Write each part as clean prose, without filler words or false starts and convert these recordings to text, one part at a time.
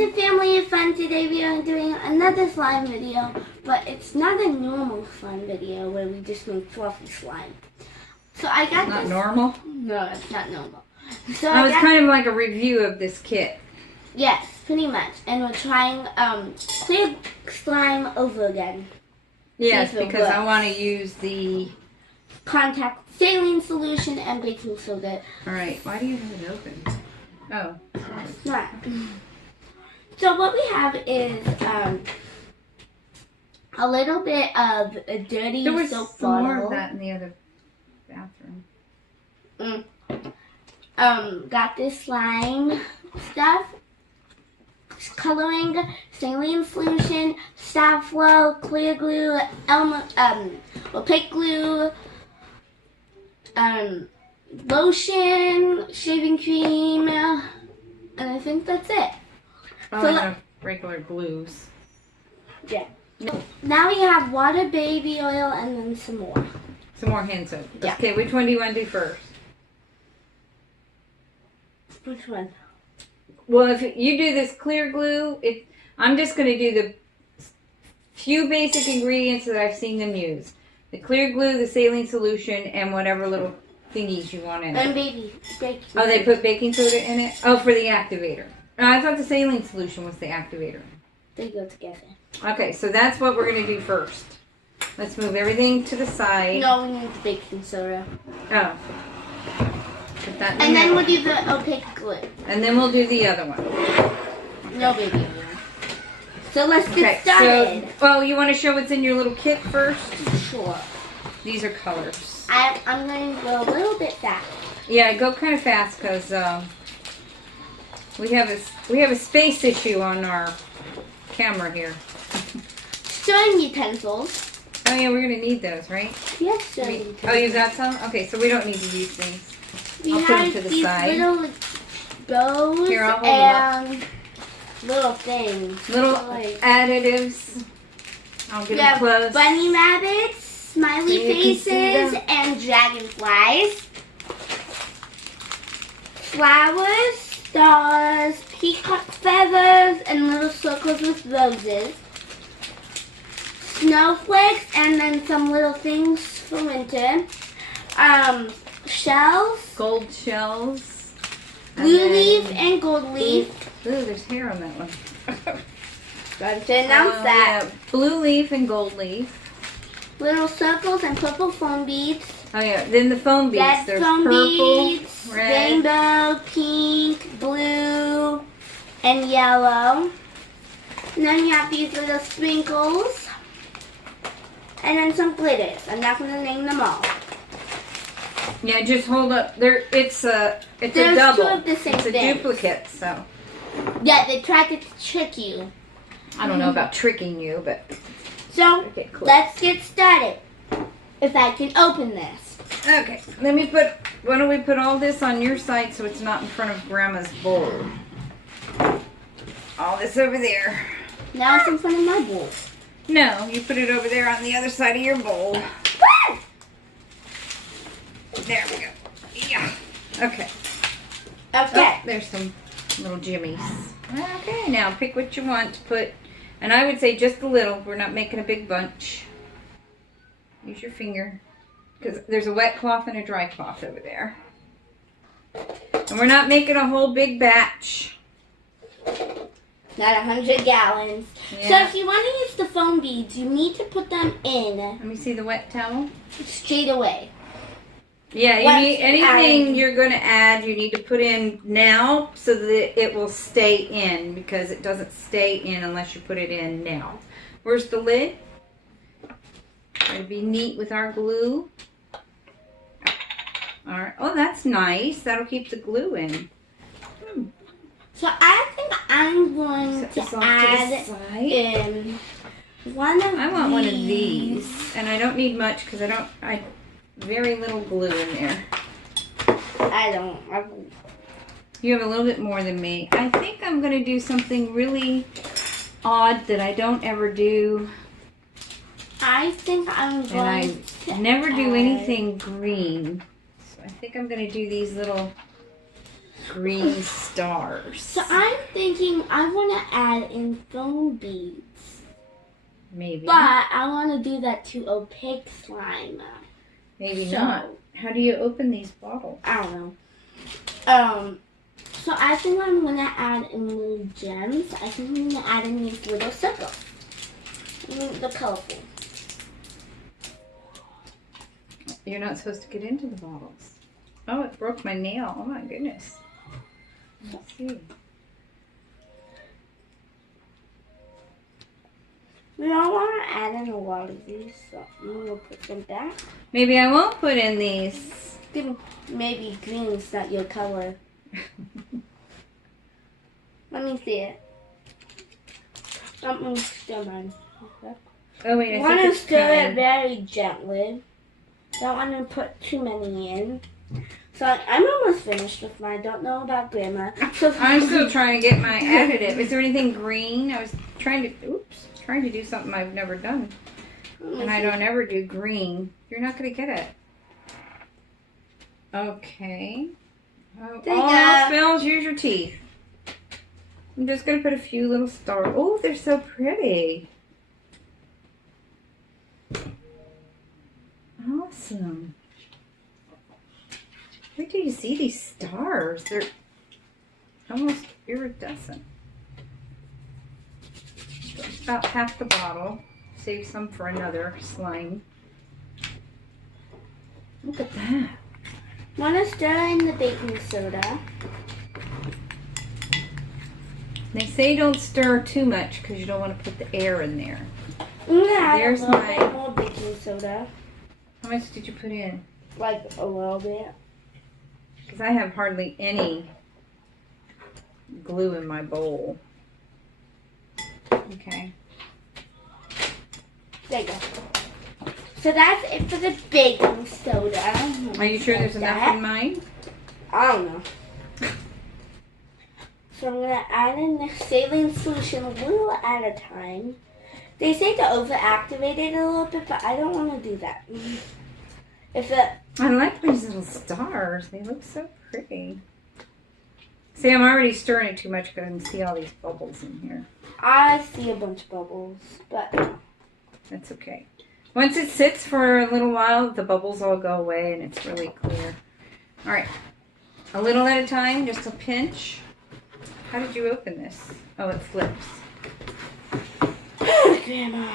to Family and Fun. Today we are doing another slime video, but it's not a normal slime video where we just make fluffy slime. So I got Not normal? No, it's not normal. So it's kind of like a review of this kit. Yes, pretty much. And we're trying clear slime over again. Yes, because I want to use the contact saline solution and baking soda. Alright, why do you have it open? Oh. Right. So what we have is a little bit of a dirty there was soap some bottle. more of that in the other bathroom. Got this slime stuff, coloring, saline solution, soft flow, clear glue, opaque glue, lotion, shaving cream, and I think that's it. Oh, and regular glues. Yeah. Now we have water, baby oil, and then some more. Some more hand soap. Yeah. Okay, which one do you want to do first? Which one? Well, if you do this clear glue, I'm just going to do the few basic ingredients that I've seen them use. The clear glue, the saline solution, and whatever little thingies you want in it. And baking. Oh, they put baking soda in it? Oh, for the activator. Oh, I thought the saline solution was the activator. They go together. Okay, so that's what we're going to do first. Let's move everything to the side. No, we need the baking soda. Oh. Put that in And then middle. we'll do the opaque glue. And then we'll do the other one. Okay. No baby oil. So let's get started. So, well, you want to show what's in your little kit first? Sure. These are colors. I'm going to go a little bit fast. Yeah, go kind of fast because we have a space issue on our camera here. Stirring utensils. Oh yeah, we're gonna need those, right? Yes, stirring utensils. Oh, you got some? Okay, so we don't need to use these. We I'll put them have to the these side. little bows Here, I'll hold them and little things. Little like, additives. I'll get we them have close. bunny rabbits, smiley So you can see faces, them. and dragonflies. Flowers, stars, peacock feathers, and little circles with roses. Snowflakes, and then some little things for winter. Shells, Gold shells. blue leaf, and gold leaf. Ooh, there's hair on that one. Got to announce that. Yeah. Blue leaf and gold leaf. Little circles and purple foam beads. Oh yeah, then the foam beads. Red There's foam purple, beads, red. rainbow, pink, blue, and yellow. And then you have these little sprinkles. And then some glitters. I'm not going to name them all. Yeah, just hold up. There, it's a There's double. two of the same It's a thing. duplicate. So Yeah, they tried to trick you. I don't know about tricking you, but So, okay, cool. let's get started. If I can open this. Okay, let me put. Why don't we put all this on your side so it's not in front of Grandma's bowl? All this over there. Now it's in front of my bowl. No, you put it over there on the other side of your bowl. Woo! There we go. Yeah. Okay. Okay. Oh, there's some little jimmies. Okay, now pick what you want to put. And I would say just a little. We're not making a big bunch. Use your finger. Because there's a wet cloth and a dry cloth over there. And we're not making a whole big batch. Not 100 gallons. Yeah. So if you want to use the foam beads, you need to put them in Let me see the wet towel. straight away. Yeah, you Once need you anything add- you're going to add, you need to put in now so that it will stay in, because it doesn't stay in unless you put it in now. Where's the lid? Try to be neat with our glue. All right. Oh, that's nice. That'll keep the glue in. So I think I'm going Set this to off add to the side. in one of I want one of these, and I don't need much because I very little glue in there. You have a little bit more than me. I think I'm going to do something really odd that I don't ever do. I think I'm And going I to never do add- anything green. So I think I'm going to do these little green stars. So I'm thinking I want to add in foam beads. Maybe. But I want to do that to opaque slime. Maybe not. How do you open these bottles? I don't know. So I think I'm going to add in little gems. I think I'm going to add in these little circles. The colorful. You're not supposed to get into the bottles. Oh, it broke my nail. Oh my goodness. Let's see. We don't want to add in a lot of these, so I'm going to put them back. Maybe I won't put in these. Maybe green's not your color. Let me see it. Still mine. Okay. Oh wait, I want think to it's stir it coming. very gently. Don't want to put too many in. So I'm almost finished with mine. I don't know about Grandma. So I'm still trying to get my additive. Is there anything green? I was trying to do something I've never done. And I don't ever do green. You're not going to get it. Okay. Oh, all else fails, use your teeth. I'm just going to put a few little stars. Oh, they're so pretty. Awesome. Where do you see these stars? They're almost iridescent. About half the bottle. Save some for another slime. Look at that. Want to stir in the baking soda. They say don't stir too much because you don't want to put the air in there. Yeah, There's a little my- bit more baking soda. How much did you put in? Like a little bit. Because I have hardly any glue in my bowl. Okay. There you go. So that's it for the baking soda. Are you sure there's enough in mine? I don't know. So I'm going to add in the saline solution a little at a time. They say to over-activate it a little bit, but I don't want to do that. I like these little stars. They look so pretty. See, I'm already stirring it too much because I can see all these bubbles in here. I see a bunch of bubbles, but That's okay. Once it sits for a little while, the bubbles all go away and it's really clear. All right. A little at a time, just a pinch. How did you open this? Oh, it flips. Grandma.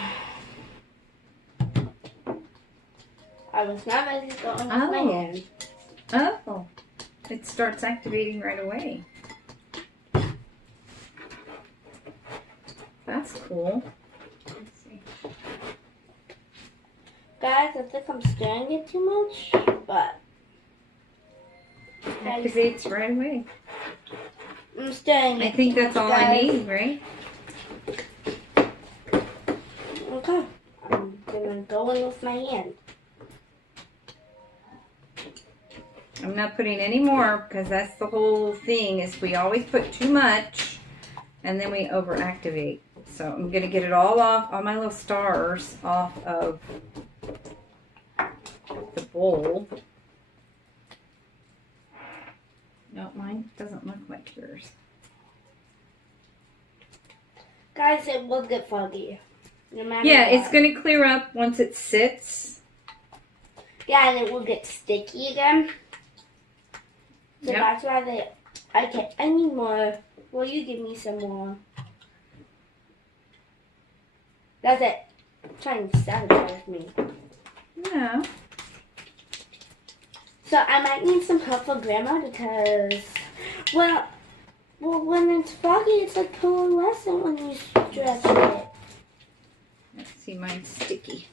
I was not ready to go in with my Oh. hand. Oh, it starts activating right away. That's cool. Let's see. Guys, I think I'm stirring it too much, but Activates right away. I'm stirring it I think too that's much, all guys. I need, right? Okay. I'm gonna go in with my hand. I'm not putting any more because that's the whole thing is we always put too much and then we overactivate. So I'm going to get it all off, all my little stars off of the bowl. No, mine doesn't look like yours. Guys, it will get foggy. No matter Yeah, what. it's going to clear up once it sits. Yeah, and it will get sticky again. So Yep. that's why okay, I need more. Will you give me some more? That's it. Trying to sabotage me. Yeah. So I might need some help for Grandma because, well, when it's foggy, it's like coalescent when you stretch it. Let's see, mine's sticky.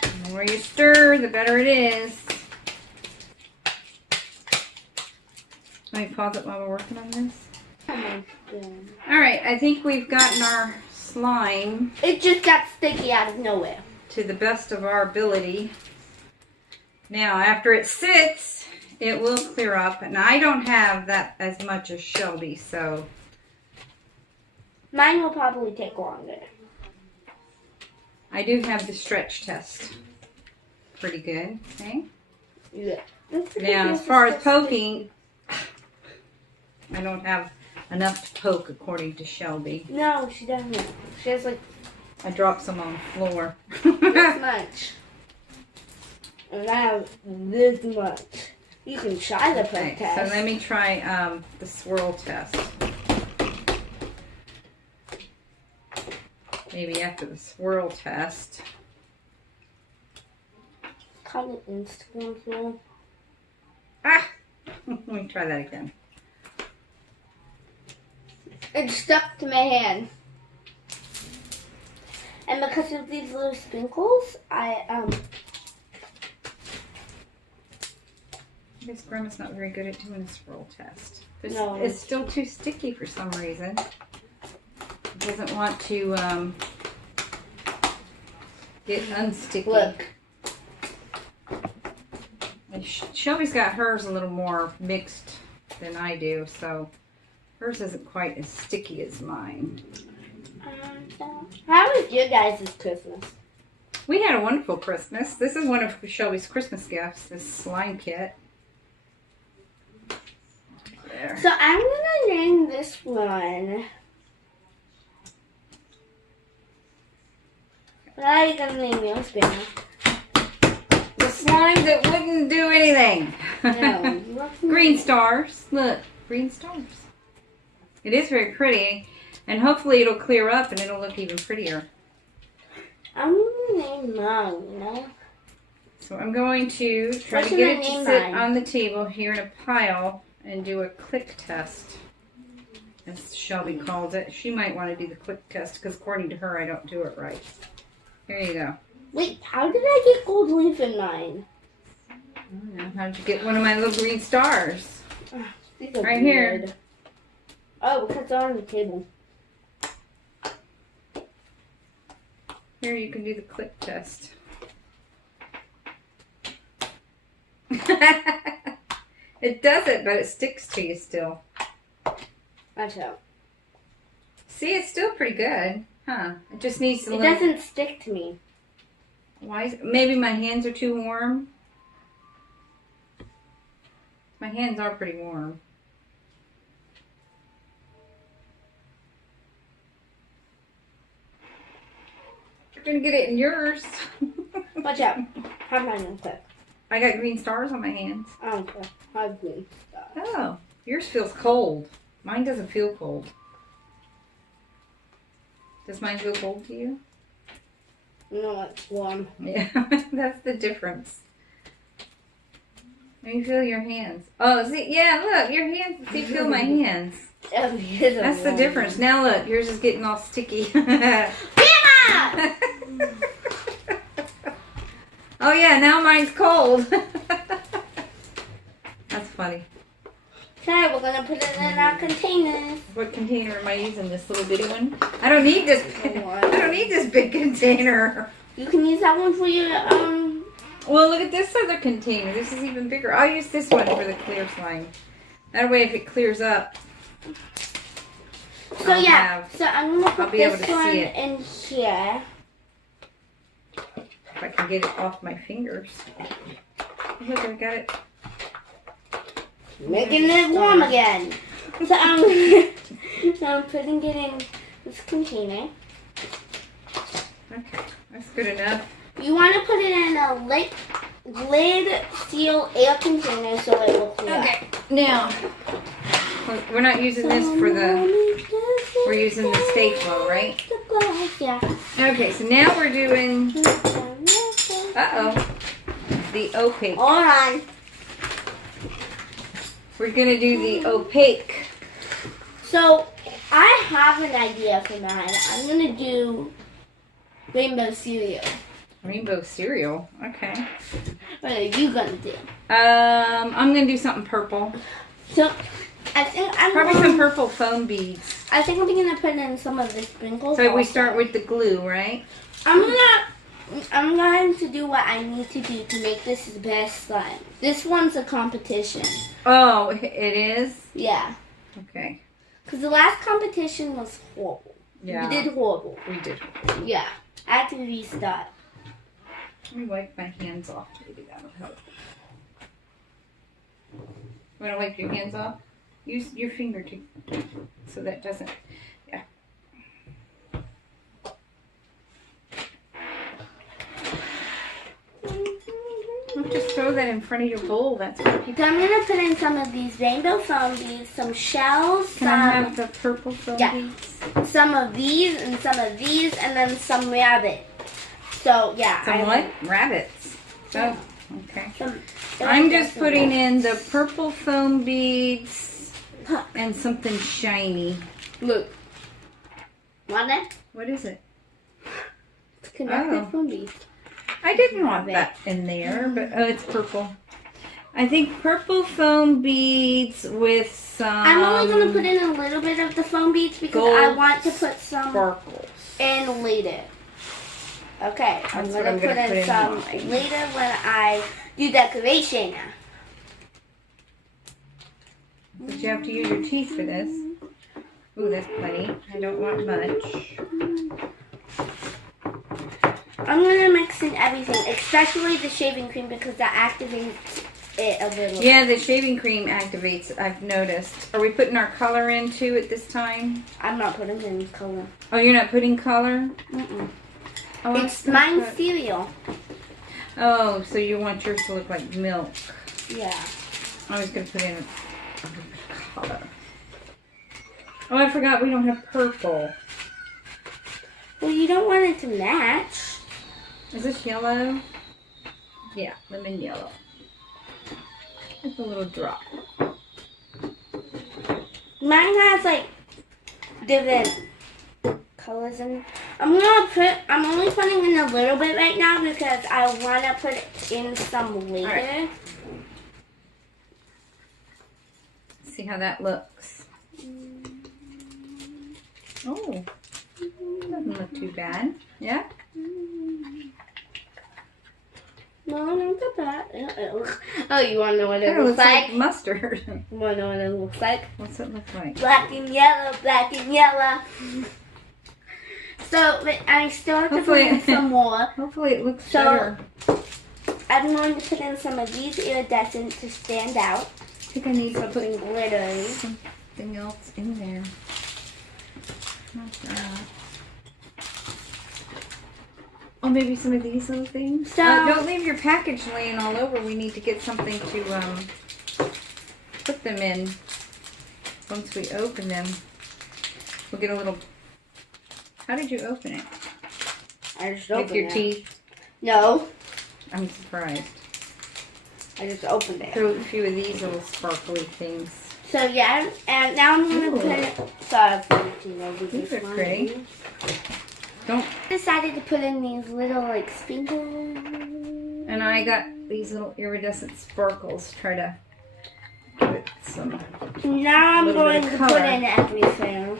The more you stir, the better it is. Let me pause it while we're working on this. All right, I think we've gotten our slime It just got sticky out of nowhere. to the best of our ability. Now, after it sits, it will clear up, and I don't have that as much as Shelby, so Mine will probably take longer. I do have the stretch test. Pretty good, okay? Yeah. Now, as far as poking, I don't have enough to poke according to Shelby. No, she doesn't. She has like I dropped some on the floor. this much. And I have this much. You can try the poke test. So let me try the swirl test. Maybe after the swirl test. Kind of Instagram feel. Ah! Let me try that again. It stuck to my hand. And because of these little sprinkles, I guess Grandma's not very good at doing a swirl test. No. It's still too sticky for some reason. It doesn't want to get unsticky. look. And Shelby's got hers a little more mixed than I do, so hers isn't quite as sticky as mine. How was your guys' Christmas? We had a wonderful Christmas. This is one of Shelby's Christmas gifts, this slime kit. There. So I'm gonna name this one. What are you gonna name yours, Banner? The slime that wouldn't do anything. No. Green stars. Look, green stars. It is very pretty, and hopefully it'll clear up and it'll look even prettier. I'm gonna name mine, you know? So I'm going to try What to should get I it to name sit mine? on the table here in a pile and do a click test, as Shelby calls it. She might want to do the click test because according to her, I don't do it right. Here you go. Wait, how did I get gold leaf in mine? I don't know. How'd you get one of my little green stars? These are Right here. weird. Oh, because they're on the table. Here, you can do the click test. It does it, but it sticks to you still. Watch out. See, it's still pretty good, huh? It just needs to. It doesn't stick to me. Why? Maybe my hands are too warm. My hands are pretty warm. You're gonna get it in yours. Watch out. Have mine in quick. I got green stars on my hands. I don't care. Have green stuff. Oh, yours feels cold. Mine doesn't feel cold. Does mine feel cold to you? No, it's warm. Yeah, that's the difference. Let me feel your hands. Oh, see, yeah, look, your hands. See, feel my hands. That's the difference. Now look, yours is getting all sticky. Grandma! Oh yeah, now mine's cold. That's funny. Okay, we're gonna put it in our containers. What container am I using? This little bitty one? I don't need this. I don't need this big container. You can use that one for your Well, look at this other container. This is even bigger. I'll use this one for the clear slime. That way, if it clears up, So yeah, so I'm gonna put be able this to one see it. in here. if I can get it off my fingers. Look, I got it. Making it warm again. So I'm putting it in this container. Okay, that's good enough. You want to put it in a lid seal air container so it will clear. Okay, now we're not using this for the. We're using the stay flow, right? Yeah. Okay, so now we're doing. The opaque. Hold on. We're gonna do the opaque. So I have an idea for mine. I'm gonna do rainbow cereal. Rainbow cereal. Okay. What are you gonna do? I'm gonna do something purple. So I think Probably some purple foam beads. I think I'm gonna put in some of the sprinkles. So we also. start with the glue, right? I'm going to do what I need to do to make this the best slime. This one's a competition. Oh, it is? Yeah. Okay. Because the last competition was horrible. Yeah. We did horrible. We did. Yeah. I had to restart. Let me wipe my hands off. Maybe that'll help. Want to wipe your hands off? Use your finger to, so that doesn't, yeah. Don't just throw that in front of your bowl. That's what people... So I'm going to put in some of these rainbow foam beads, some shells. Can I have the purple foam beads? Some of these, and then some rabbit. So, yeah. Some what? Rabbits. Oh, okay. I'm just putting in the purple foam beads and something shiny. Look. Want it? What is it? It's connected foam beads. I didn't want that in there, but oh, it's purple. I think purple foam beads with some... I'm only going to put in a little bit of the foam beads because I want to put some sparkles in later. Okay, I'm going to put in some later when I do decoration. But you have to use your teeth for this. Ooh, that's plenty. I don't want much. I'm going to mix in everything, especially the shaving cream because that activates it a little. Yeah, the shaving cream activates, I've noticed. Are we putting our color into it this time? I'm not putting in color. Oh, you're not putting color? Mm-mm. Oh, It's mine cereal. Oh, so you want yours to look like milk. Yeah. I was going to put in a little bit of color. Oh, I forgot we don't have purple. Well, you don't want it to match. Is this yellow? Yeah, lemon yellow. Just a little drop. Mine has like different colors in. I'm only putting in a little bit right now because I want to put in some later. Right. See how that looks. Oh, doesn't look too bad. Yeah? No, not that bad. Oh, you want to know what it Looks looks like? mustard. You want to know what it looks like? What's it look like? Black and yellow, black and yellow. So, I still have to put in some more. Hopefully it looks better. I'm going to put in some of these iridescent to stand out. I think I need Something glittery. something else in there. Not that. Oh, maybe some of these little things? So, don't leave your package laying all over. We need to get something to put them in. Once we open them, we'll get a little... How did you open it? I just opened it. With your teeth? No. I'm surprised. I just opened it. Throw a few of these little sparkly things. So yeah, and now I'm going to put... Sorry, These are pretty. Don't... I decided to put in these little like sprinkles. And I got these little iridescent sparkles. Try to give it some... Now I'm going to put in everything.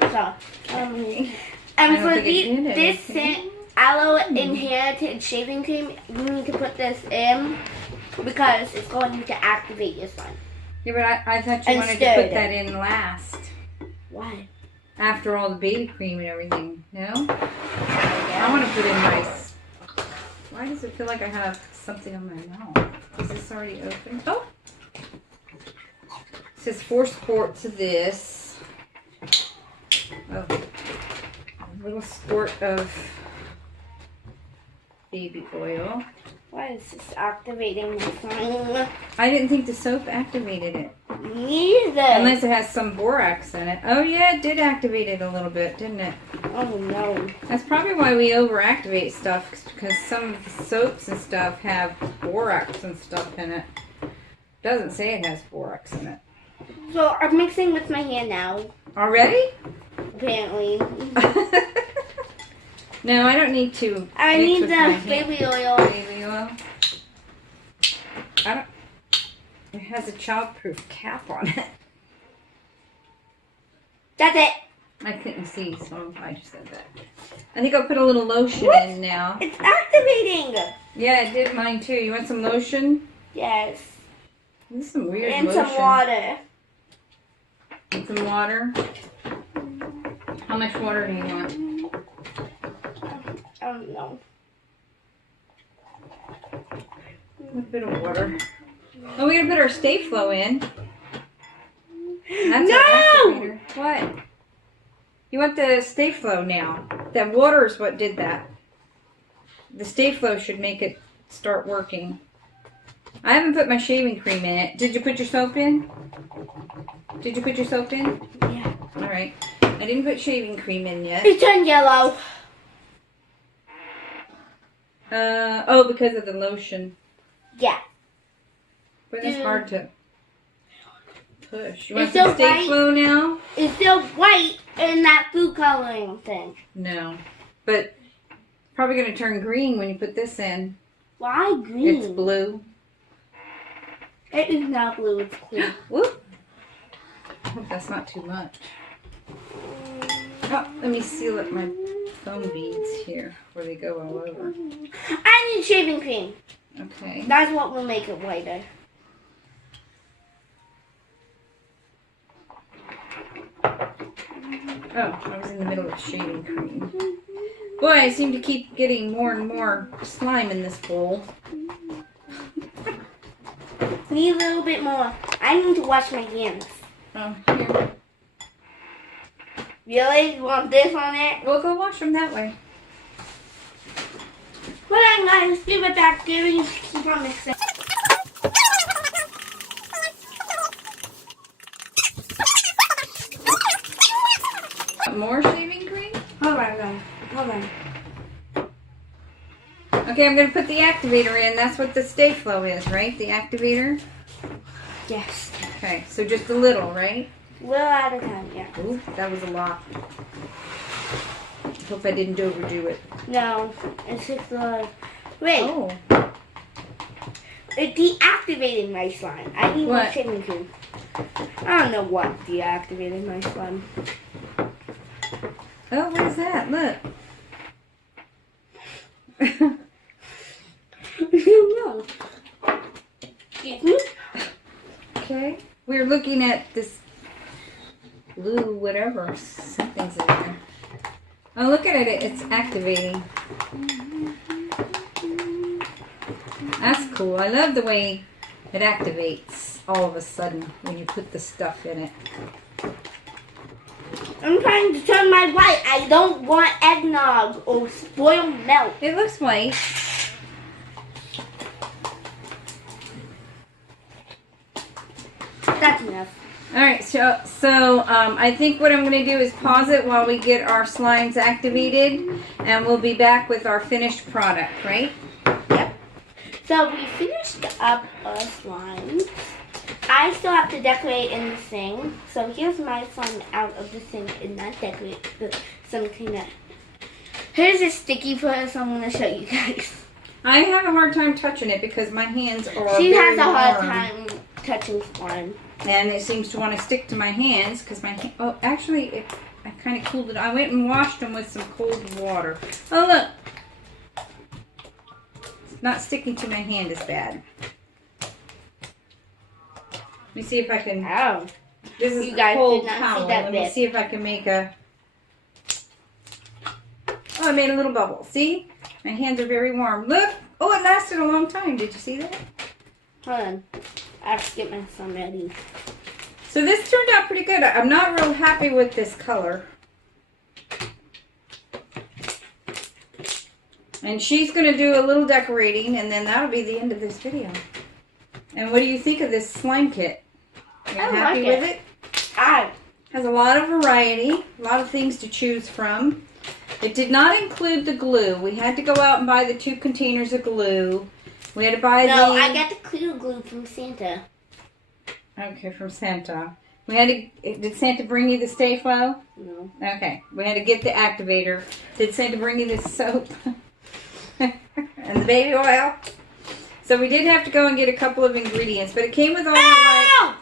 So, and for this aloe inherited shaving cream, you need to put this in because it's going to activate this one. Yeah, but I thought you wanted to put that in last. Why? After all the baby cream and everything. No? I want to put in my... Why does it feel like I have something on my mouth? Is this already open? Oh! It says 4 squirts of this. Oh. A little squirt of baby oil. Why is this activating my phone? I didn't think the soap activated it. Neither. Unless it has some borax in it. Oh yeah, it did activate it a little bit, didn't it? Oh no. That's probably why we overactivate stuff, because some of the soaps and stuff have borax and stuff in it. Doesn't say it has borax in it. So I'm mixing with my hand now. Already? Apparently. No, I don't need to. I need the baby oil. Baby oil. I don't. It has a childproof cap on it. That's it. I couldn't see, so I just said that. I think I'll put a little lotion in now. It's activating. Yeah, it did mine too. You want some lotion? Yes. This is some weird and lotion. Some water. And some water. How much water do you want? I don't know. A bit of water. Oh, we gotta put our stay flow in. That's No! our activator. What? You want the stay flow now. That water is what did that. The stay flow should make it start working. I haven't put my shaving cream in it. Did you put your soap in? Did you put your soap in? Yeah. Alright. I didn't put shaving cream in yet. It turned yellow. Oh, because of the lotion. Yeah. But it's hard to push. You want It's some so stay white. flow now? It's still white in that food coloring thing. No. But probably going to turn green when you put this in. Why green? It's blue. It is not blue, it's clear. Whoop. I hope that's not too much. Oh, let me seal up my foam beads here before they go all over. I need shaving cream. Okay. That's what will make it whiter. Oh, I was in the middle of shaving cream. Boy, I seem to keep getting more and more slime in this bowl. Need a little bit more. I need to wash my hands. Oh, here. Really? You want this on it? We'll go wash them that way. Hold on, guys. Give it back. Give it. Keep on mixing. More shaving cream? Hold on, guys. Hold on. Okay, I'm going to put the activator in. That's what the stay flow is, right? The activator? Yes. Okay, so just a little, right? A little at a time, yeah. Ooh, that was a lot. Hope I didn't overdo it. No, it's just the... Wait, Oh. it deactivated my slime. I need more What? shaving cream. I don't know what deactivated my slime. Oh, what is that? Look. No. Excuse me? Okay. We're looking at this blue whatever. Something's in there. Oh, look at it. It's activating. That's cool. I love the way it activates all of a sudden when you put the stuff in it. I'm trying to turn my white. I don't want eggnog or spoiled milk. It looks white. That's enough. Alright, so I think what I'm going to do is pause it while we get our slimes activated, and we'll be back with our finished product, right? Yep. So we finished up our slime. I still have to decorate in the sink. So here's my slime out of the sink and not decorate some cleanup. Here's a sticky for us. I'm going to show you guys. I have a hard time touching it because my hands are She very has a hard warm. time touching slime. And it seems to want to stick to my hands because oh, actually, I kind of cooled it. I went and washed them with some cold water. Oh, look. It's not sticking to my hand as bad. Let me see if I can. Oh. This is You a guys cold did not see towel. that Let me bit. see if I can make a. Oh, I made a little bubble. See? My hands are very warm. Look. Oh, it lasted a long time. Did you see that? Hold on. I have to get my slime ready. So this turned out pretty good. I'm not real happy with this color. And she's going to do a little decorating, and then that'll be the end of this video. And what do you think of this slime kit? Are you I happy like with it? Ah. Has a lot of variety, a lot of things to choose from. It did not include the glue. We had to go out and buy the 2 containers of glue. We had to buy No, I got the clear glue from Santa. Okay, from Santa. We had to. Did Santa bring you the Stay Flow? No. Okay. We had to get the Activator. Did Santa bring you the soap? And the baby oil? So we did have to go and get a couple of ingredients, but it came with all the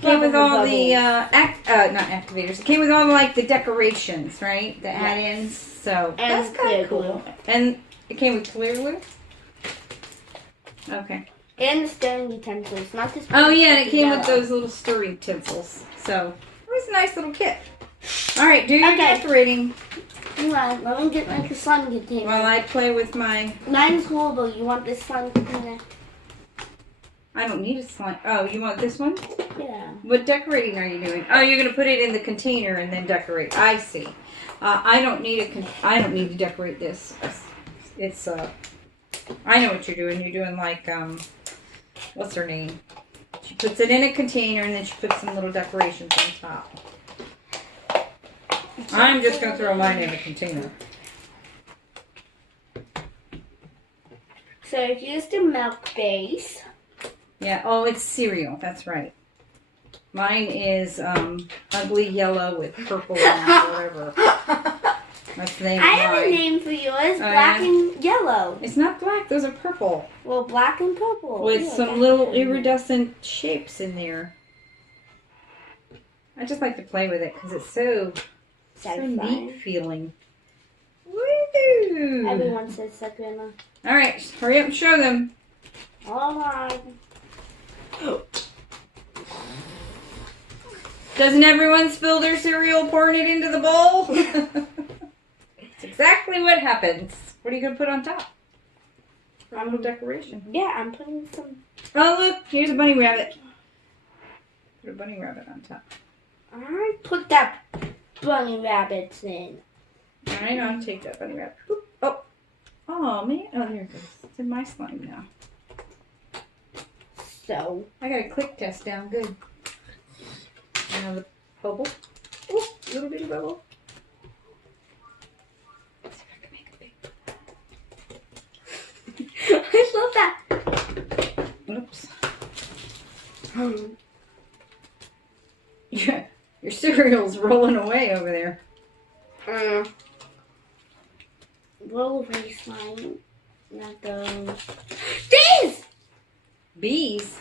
came with all the not activators. It came with all the decorations, right? The add-ins. So And that's kind of clear cool. glue. And it came with clear glue. Okay. And the stirring utensils, not this. Oh yeah, and it came with those little stirring utensils. So it was a nice little kit. All right, do your decorating Hang on, let me get like a slime container. while I play with my. Mine's horrible. You want this slime container? I don't need a slime. Oh, you want this one? Yeah. What decorating are you doing? Oh, you're gonna put it in the container and then decorate. I see. I don't need to decorate this. It's I know what you're doing. You're doing like what's her name? She puts it in a container and then she puts some little decorations on top. I'm just gonna throw mine in a container. So it's used a milk base. Yeah. Oh, it's cereal. That's right. Mine is ugly yellow with purple and whatever. That's the name of I have a mine. name for yours. Black and yellow. It's not black. Those are purple. Well, black and purple. With Yeah, some little iridescent shapes in there. I just like to play with it because it's so neat feeling. Woo! Everyone says Sabrina. All right, hurry up and show them. All right. Doesn't everyone spill their cereal pouring it into the bowl? It's exactly what happens. What are you going to put on top? A little decoration. Yeah, I'm putting some. Oh, look, here's a bunny rabbit. Put a bunny rabbit on top. I put that bunny rabbits in. All right, I'll take that bunny rabbit. Oop. Oh, man. Oh, there it goes. It's in my slime now. So. I got a click test down good. Another bubble. Oh, little bitty bubble. Let's see if I can make a big. I love that. Oops. Yeah, your cereal's rolling away over there. Roll away slime. Not those. These! Bees.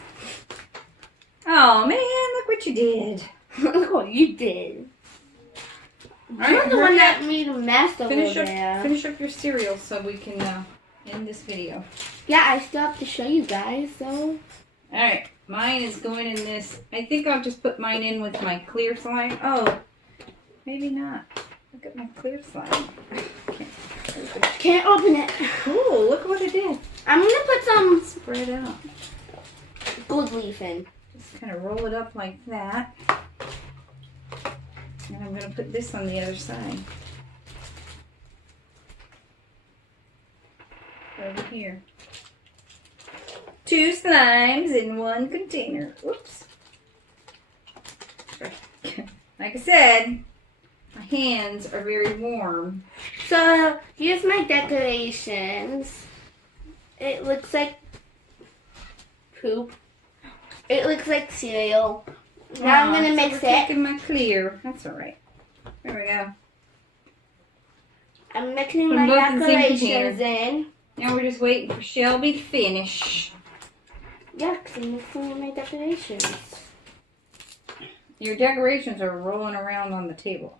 Oh man, look what you did. Look what you did. All You're right, the one hurry that up. made a mess over there. Finish up your cereal so we can end this video. Yeah, I still have to show you guys, so. Alright, mine is going in this. I think I'll just put mine in with my clear slime. Oh, maybe not. Look at my clear slime. Can't open it. Cool, look what it did. I'm gonna put some Spread out. gold leaf in. Just kind of roll it up like that. And I'm going to put this on the other side. Over here. 2 slimes in 1 container. Whoops. Like I said, my hands are very warm. So, here's my decorations. It looks like poop. It looks like cereal. Now I'm going to mix it. Taking my clear. That's alright. There we go. I'm mixing Put my them both in the same decorations in. Now we're just waiting for Shelby to finish. Yeah, because I'm mixing in my decorations. Your decorations are rolling around on the table.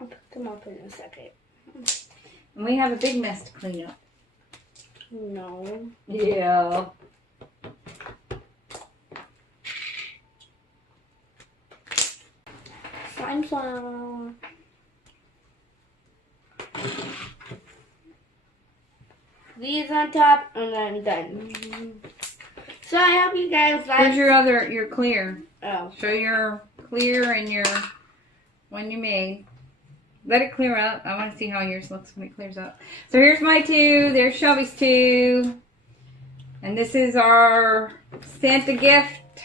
I'll put them up in a second. And we have a big mess to clean up. No. Yeah. Slime slime. These on top, and I'm done. So I hope you guys like. Where's your clear? Oh. Show your clear and your one you made. Let it clear up. I want to see how yours looks when it clears up. So here's my 2. There's Shelby's 2. And this is our Santa gift.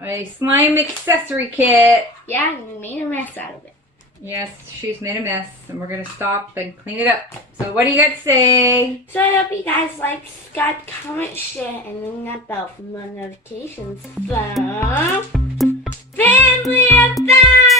A slime accessory kit. Yeah, we made a mess out of it. Yes, she's made a mess. And we're going to stop and clean it up. So what do you got to say? So I hope you guys like, subscribe, comment, share, and ring that bell for more notifications from Family of Five!